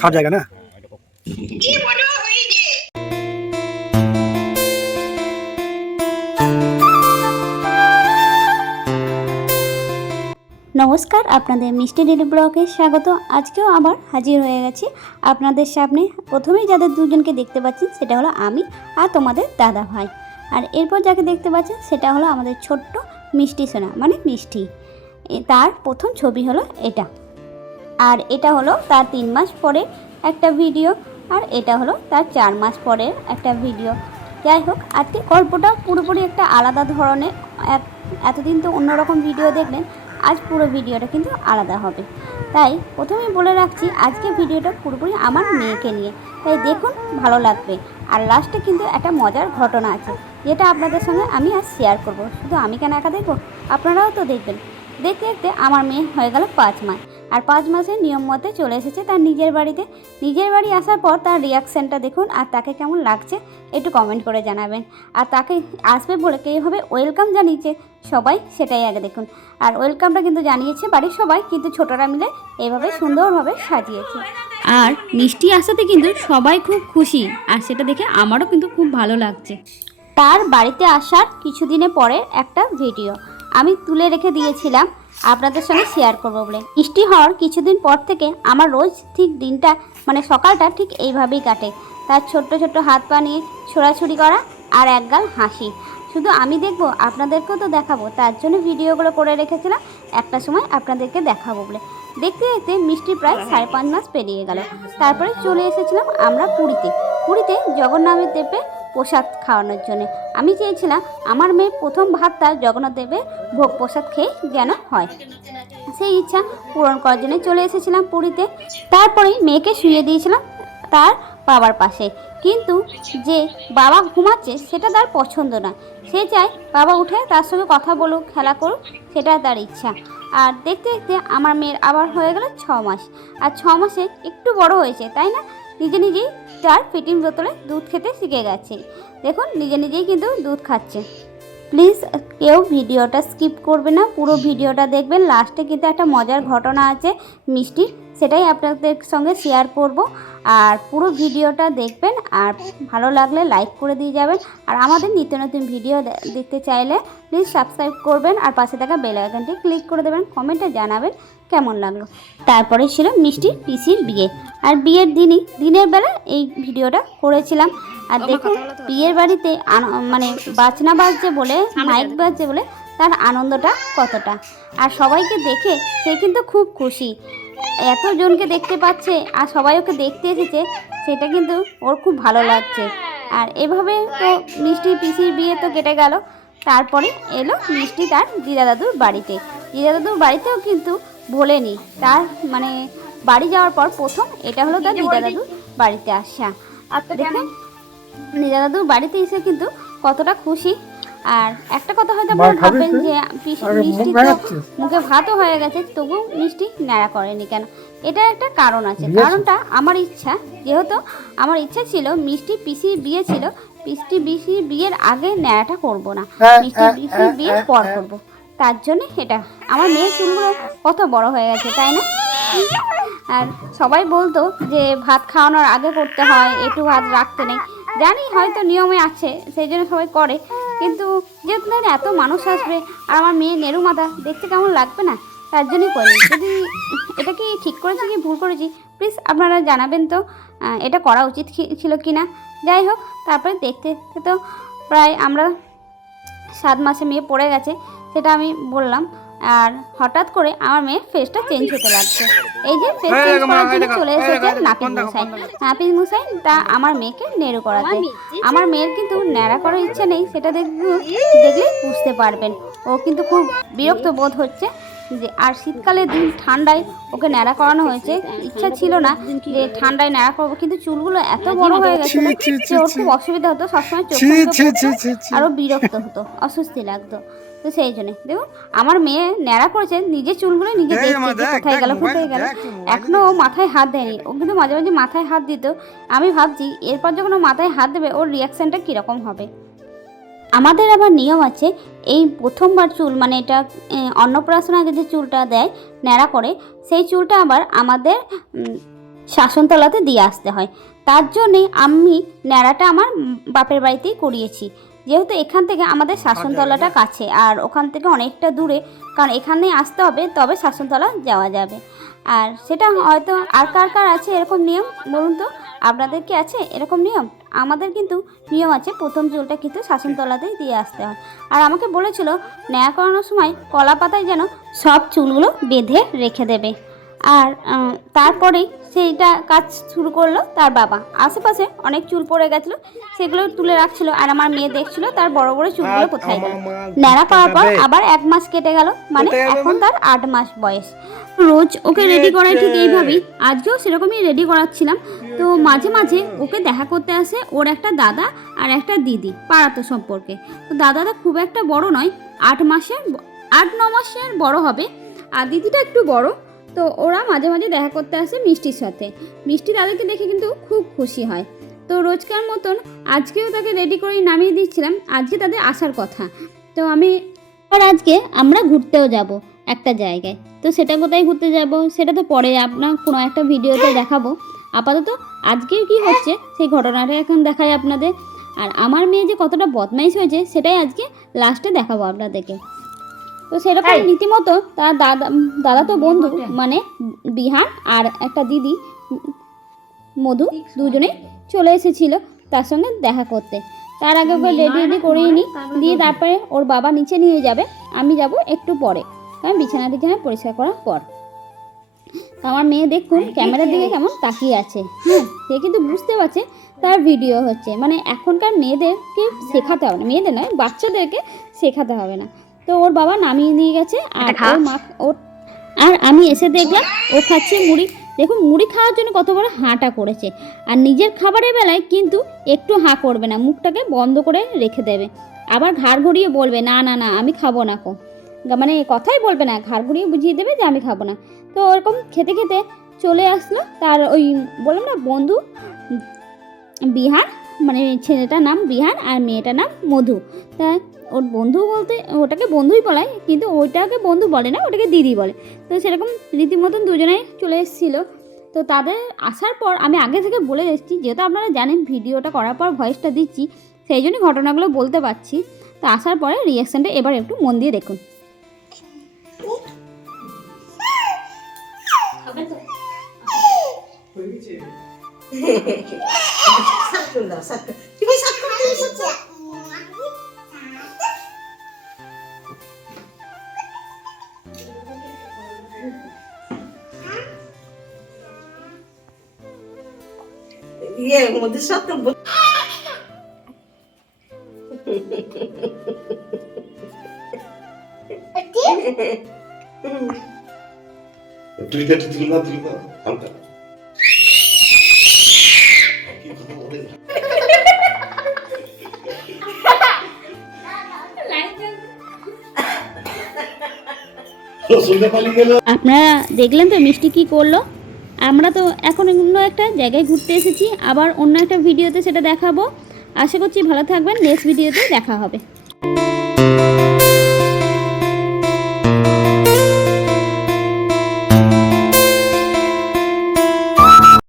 না জায়গা না? নমস্কার, আপনাদের মিষ্টি ডেলি ব্লগে স্বাগত। আজকেও আবার হাজির হয়ে গেছি আপনাদের সামনে। প্রথমেই যাদের দুজনকে দেখতে পাচ্ছেন, সেটা হলো আমি আর তোমাদের দাদা ভাই আর এরপর যাকে দেখতে পাচ্ছেন, সেটা হলো আমাদের ছোট্ট মিষ্টি সোনা মানে মিষ্টি। তার প্রথম ছবি হলো এটা। আর এটা হলো তার তিন মাস পরে একটা ভিডিও, আর এটা হলো তার চার মাস পরের একটা ভিডিও। যাই হোক, আজকে গল্পটা পুরোপুরি একটা আলাদা ধরনের এতদিন তো অন্যরকম ভিডিও দেখলেন, আজ পুরো ভিডিওটা কিন্তু আলাদা হবে। তাই প্রথমেই বলে রাখছি, আজকে ভিডিওটা পুরোপুরি আমার মেয়েকে নিয়ে। তাই দেখুন, ভালো লাগবে। আর লাস্টে কিন্তু একটা মজার ঘটনা আছে, যেটা আপনাদের সঙ্গে আমি আজ শেয়ার করব। শুধু আমি কেন একা দেখব? আপনারাও তো দেখবেন। দেখতে দেখতে আমার মেয়ে হয়ে গেল পাঁচ মাস। আর পাঁচ মাসের নিয়ম মতে চলে এসেছে তার নিজের বাড়িতে। নিজের বাড়ি আসার পর তার রিয়াকশানটা দেখুন আর তাকে কেমন লাগছে একটু কমেন্ট করে জানাবেন। আর তাকে আসবে বলে কীভাবে ওয়েলকাম জানিয়েছে সবাই সেটাই আগে দেখুন। আর ওয়েলকামটা কিন্তু জানিয়েছে বাড়ির সবাই কিন্তু ছোটরা মিলে এইভাবে সুন্দরভাবে সাজিয়েছে। আর মিষ্টি আসাতে কিন্তু সবাই খুব খুশি আর সেটা দেখে আমারও কিন্তু খুব ভালো লাগছে। তার বাড়িতে আসার কিছুদিনে পরে একটা ভিডিও আমি তুলে রেখে দিয়েছিলাম। আপনাদের সঙ্গে শেয়ার করব বলে। মিষ্টি হওয়ার কিছুদিন পর থেকে আমার রোজ ঠিক দিনটা মানে সকালটা ঠিক এইভাবেই কাটে। তার ছোট্ট ছোট্ট হাত পা নিয়ে ছোড়াছুড়ি করা আর একগাল হাসি। শুধু আমি দেখব, আপনাদেরকেও তো দেখাবো। তার জন্য ভিডিওগুলো করে রেখেছিলাম। একটা সময় আপনাদেরকে দেখাবো বলে। দেখতে দেখতে মিষ্টি প্রায় সাড়ে পাঁচ মাস পেরিয়ে গেল। তারপরে চলে এসেছিলাম আমরা পুরীতে। পুরীতে জগন্নাথের দেবে প্রসাদ খাওয়ানোর জন্য। আমি চেয়েছিলাম আমার মেয়ে প্রথম ভাতটা জগন্নাথ দেবের ভোগ প্রসাদ খেয়ে যেন হয়। সেই ইচ্ছা পূরণ করার জন্য চলে এসেছিলাম পুরীতে। তারপরেই মেয়েকে শুয়ে দিয়েছিলাম তার বাবার পাশে। কিন্তু যে বাবা ঘুমাচ্ছে সেটা তার পছন্দ না সে চায় বাবা উঠে তার সঙ্গে কথা বলুক, খেলা করুক, সেটা তার ইচ্ছা। আর দেখতে দেখতে আমার মেয়ের আবার হয়ে গেল ছ মাস। আর ছ মাসে একটু বড় হয়েছে, তাই না? নিজে নিজেই তার ফিটিং বোতলে দুধ খেতে শিখে গেছে। দেখুন, নিজে নিজেই কিন্তু দুধ খাচ্ছে। প্লিজ, কেউ ভিডিওটা স্কিপ করবে না, পুরো ভিডিওটা দেখবেন। লাস্টে কিন্তু একটা মজার ঘটনা আছে মিষ্টির সেটাই আপনাদের সঙ্গে শেয়ার করব। আর পুরো ভিডিওটা দেখবেন আর ভালো লাগলে লাইক করে দিয়ে যাবেন। আর আমাদের নিত্য নতুন ভিডিও দেখতে চাইলে প্লিজ সাবস্ক্রাইব করবেন আর পাশে থাকা বেল আইকনটি ক্লিক করে দেবেন কমেন্টে জানাবেন কেমন লাগল। তারপরে ছিল মিষ্টি পিসির বিয়ে। আর বিয়ের দিনই দিনের বেলা এই ভিডিওটা করেছিলাম। আর দেখুন বিয়ের বাড়িতে মানে বাজনা বাজছে বলে মাইক বাজছে বলে তার আনন্দটা কতটা। আর সবাইকে দেখে সে কিন্তু খুব খুশি। এতজনকে দেখতে পাচ্ছে আর সবাই ওকে দেখতে এসেছে সেটা কিন্তু ওর খুব ভালো লাগছে। আর এভাবে তো মিষ্টি পিসির বিয়ে তো কেটে গেল। তারপরে এলো মিষ্টি তার দিদা দাদুর বাড়িতে। দিদা দাদুর বাড়িতেও কিন্তু ভোলেনি। তার মানে বাড়ি যাওয়ার পর প্রথম এটা হলো তার দিদা দাদুর বাড়িতে আসা। আর দেখুন দিদা দাদুর বাড়িতে এসে কিন্তু কতটা খুশি। আর একটা কথা হয়তো আপনারা ভাববেন যে মিষ্টি তো মুখে ভাতও হয়ে গেছে তবু মিষ্টি ন্যাড়া করেনি কেন? এটা একটা কারণ আছে। কারণটা আমার ইচ্ছা যেহেতু আমার ইচ্ছা ছিল মিষ্টি পিসি বিয়ে ছিল মিষ্টি পিসি বিয়ের আগে ন্যাড়াটা করব না। হ্যাঁ, মিষ্টি পিসি বিয়ের পর করব। তার জন্য এটা। আমার মেয়ের চুলগুলো কত বড় হয়ে গেছে তাই না? আর সবাই বলতো যে ভাত খাওয়ানোর আগে করতে হয় একটু ভাত রাখতে নেই। জানি হয়তো নিয়মে আছে সেই জন্য সবাই করে। কিন্তু যেহেতু ধরেন এত মানুষ আসবে আর আমার মেয়ে নেরু মাথা দেখতে কেমন লাগবে না? তার জন্যই করি। যদি এটা কি ঠিক করেছি কি ভুল করেছি? প্লিজ আপনারা জানাবেন তো এটা করা উচিত ছিল কি না যাই হোক, তারপরে দেখতে দেখতে তো প্রায় আমরা সাত মাসে মেয়ে পড়ে গেছে, সেটা আমি বললাম। আর হঠাৎ করে আমার মেয়ের ফেসটা চেঞ্জ হতে লাগছে। এই যে ফেস চেঞ্জ করার জন্য চলে এসেছে নাপিত মশাই নাপিত মশাই তা আমার মেয়েকে নেড়ু করাতে। আমার মেয়ের কিন্তু ন্যাড়া করার ইচ্ছে নেই সেটা দেখব দেখলে বুঝতে পারবেন। ও কিন্তু খুব বিরক্ত বোধ হচ্ছে। যে আর শীতকালে দিন ঠান্ডায় ওকে ন্যাড়া করানো হয়েছে। ইচ্ছা ছিল না যে ঠান্ডায় ন্যাড়া করব কিন্তু চুলগুলো এত বড় হয়ে গেছে যে ওর খুব অসুবিধা হতো সবসময় চোখ ছি মুখে ছি পড়তো, ছি ছি ছি। আরও বিরক্ত হতো অস্বস্তি লাগতো। তো সেই জন্য দেখুন আমার মেয়ে ন্যাড়া করেছে নিজের চুলগুলো নিজে দেখছে কোথায় গেল কোথায় গেল। এখনও ও মাথায় হাত দেয়নি। ও কিন্তু মাঝে মাঝে মাথায় হাত দিত। আমি ভাবছি এরপর যখন ও মাথায় হাত দেবে ওর রিয়াকশনটা কীরকম হবে? আমাদের আবার নিয়ম আছে এই প্রথমবার চুল মানে এটা অন্নপ্রাশন আগে যে চুলটা দেয় ন্যাড়া করে সেই চুলটা আবার আমাদের শাসনতলাতে দিয়ে আসতে হয়। তার জন্যে আমি ন্যাড়াটা আমার বাপের বাড়িতেই করিয়েছি। যেহেতু এখান থেকে আমাদের শাসনতলাটা কাছে আর ওখান থেকে অনেকটা দূরে কারণ এখানে আসতে হবে তবে শাসনতলা যাওয়া যাবে। আর সেটা হয়তো আর কার কার আছে এরকম নিয়ম বলুন তো? আপনাদের কি আছে এরকম নিয়ম? আমাদের কিন্তু নিয়ম আছে, প্রথম চুলটা কিন্তু শাসনতলাতেই দিয়ে আসতে হয়। আর আমাকে বলেছিল, ন্যায় করানোর সময় কলা পাতায় যেন সব চুলগুলো বেঁধে রেখে দেবে। আর তারপরেই সেইটা কাজ শুরু করল তার বাবা। আশেপাশে অনেক চুল পড়ে গেছিল সেগুলো তুলে রাখছিল আর আমার মেয়ে দেখছিল তার বড় বড় চুলগুলো কোথায়। গেল ন্যাড়া পাওয়ার পর আবার এক মাস কেটে গেল মানে এখন তার আট মাস বয়স। রোজ ওকে রেডি করাই ঠিক এইভাবেই। আজকেও সেরকমই রেডি করাচ্ছিলাম। তো মাঝে মাঝে ওকে দেখা করতে আসে ওর একটা দাদা আর একটা দিদি পাড়াতো সম্পর্কে। তো দাদাটা খুব একটা বড় নয় আট মাসের আট ন মাসের বড় হবে। আর দিদিটা একটু বড়। তো ওরা মাঝে মাঝে দেখা করতে আসে মিষ্টির সাথে। মিষ্টি তাদেরকে দেখে কিন্তু খুব খুশি হয়। তো রোজকার মতন আজকেও তাকে রেডি করে নামিয়ে দিচ্ছিলাম। আজকে তাদের আসার কথা। তো আমি আর আজকে আমরা ঘুরতেও যাব একটা জায়গায়। তো সেটা কোথায় ঘুরতে যাব সেটা তো পরে আপনার কোনো একটা ভিডিওতে দেখাবো। আপাতত আজকে কি হচ্ছে সেই ঘটনাটা এখন দেখাই আপনাদের। আর আমার মেয়ে যে কতটা বদমাইশ হয়েছে সেটাই আজকে লাস্টে দেখাবো আপনাদেরকে। তো সেরকম রীতিমতো তার দাদা দাদা তো বন্ধু মানে বিহান আর একটা দিদি মধু দুজনেই চলে এসেছিল তার সঙ্গে দেখা করতে। তার আগে ওকে রেডি রেডি করিয়ে নিই দিয়ে তারপরে ওর বাবা নিচে নিয়ে যাবে আমি যাব একটু পরে। কারণ বিছানা টিছানা পরিষ্কার করার পর। আমার মেয়ে দেখুন ক্যামেরার দিকে কেমন তাকিয়ে আছে। হ্যাঁ সে কিন্তু বুঝতে পারছে তার ভিডিও হচ্ছে। মানে এখনকার মেয়েদেরকে শেখাতে হবে না মেয়েদের নয় বাচ্চাদেরকে শেখাতে হবে না। তো ওর বাবা নামিয়ে নিয়ে গেছে আর ওর মা ওর আর আমি এসে দেখলাম ও খাচ্ছে মুড়ি। দেখুন মুড়ি খাওয়ার জন্য কত বড় হাঁটা করেছে। আর নিজের খাবারের বেলায় কিন্তু একটু হাঁ করবে না মুখটাকে বন্ধ করে রেখে দেবে। আবার ঘাড় ঘুরিয়ে বলবে না না না আমি খাব না কো। মানে কথাই বলবে না ঘাড় ঘুরিয়ে বুঝিয়ে দেবে যে আমি খাব না। তো ওরকম খেতে খেতে চলে আসলো তার ওই বললাম না বন্ধু বিহার মানে ছেলেটার নাম বিহার আর মেয়েটার নাম মধু। তা ওর বন্ধু বলতে ওটাকে বন্ধুই বলায় কিন্তু ওইটাকে বন্ধু বলে না ওটাকে দিদি বলে। তো সেরকম রীতিমতন দুজনেই চলে এসেছিল। তো তাদের আসার পর আমি আগে থেকে বলে এসেছি যেহেতু আপনারা জানেন ভিডিওটা করার পর ভয়েসটা দিচ্ছি সেই জন্যই ঘটনাগুলো বলতে পারছি। তো আসার পরে রিয়াকশানটা এবার একটু মন দিয়ে দেখুন। সাতক্ষণ দাও ইয়ে তুল না তুল না হালকা। আপনারা দেখলেন তো মিষ্টি কি করল? আমরা তো এখন অন্য একটা জায়গায় ঘুরতে এসেছি, আবার অন্য একটা ভিডিওতে সেটা দেখাবো। আশা করছি ভালো থাকবেন নেক্সট ভিডিওতে দেখা হবে।